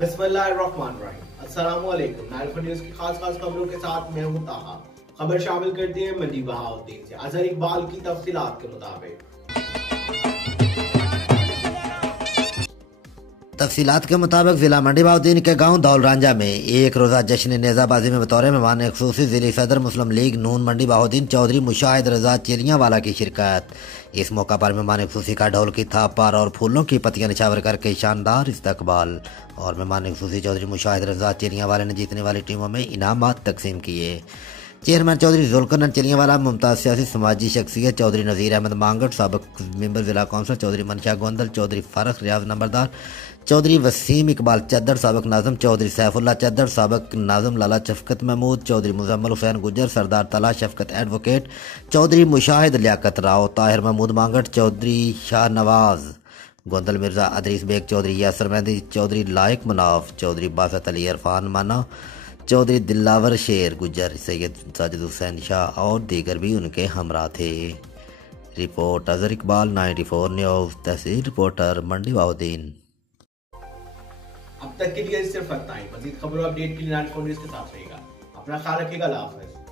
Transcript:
बिस्मिल्लाहिर्रहमानिर्रहीम। अस्सलामुअलैकुम। Nile news की खास खबरों के साथ मैं हूं ताहा। खबर शामिल करते हैं मंडी बहाउद्दीन से। अजहर इकबाल की तफसीलात के मुताबिक जिला मंडी बहाउद्दीन के गांव धौलरांझा में एक रोजा जश्न नेजाबाजी में बतौर मेहमान खुसूसी जिले सदर मुस्लिम लीग नून मंडी बहाउद्दीन चौधरी मुशाहिद रजा चिलियांवाला की शिरकत। इस मौका पर मेहमान खुसूसी का ढोल की थाप पर और फूलों की पत्तियां निछावर करके शानदार इस्तकबाल और मेहमान खुसूसी चौधरी मुशाहिद रजा चिलियांवाला ने जीतने वाली टीमों में इनामात तकसीम किए। चेयरमैन चौधरी जुल्करनैन चिलियांवाला, मुमताज सियासी समाजी शख्सियत चौधरी नज़ीर अहमद मांगट, साबिक मेंबर जिला कौंसिल चौधरी मनशा गोंदल, चौधरी फारख रियाज नंबरदार, चौधरी वसीम इकबाल चद्दर, साबिक नाज़म चौधरी सैफुल्ला चद्दर, साबिक नाज़म लाला शफकत महमूद, चौधरी मुजम्मल हुसैन गुजर, सरदार तला शफकत एडवोकेट, चौधरी मुशाहिद लियाकत राव, ताहिर महमूद मांगट, चौधरी शाह नवाज गोंदल, मिर्जा अदरीस बेग, चौधरी यासर मेहंदी, चौधरी लायक मुनाफ, चौधरी बासत अली इरफान माना, चौधरी दिलावर शेर गुजर, सैयद साजिद हुसैन शाह और दीगर भी उनके हमरा थे। रिपोर्ट अजहर इकबाल, 94 न्यूज़, तहसील रिपोर्टर मंडी बहाउद्दीन। अब तक के लिए सिर्फ इतना ही। मजीद खबरों अपडेट के लिए 94 न्यूज़ के साथ रहेगा। अपना ख्याल रखिएगा। अल्लाह हाफ़िज़।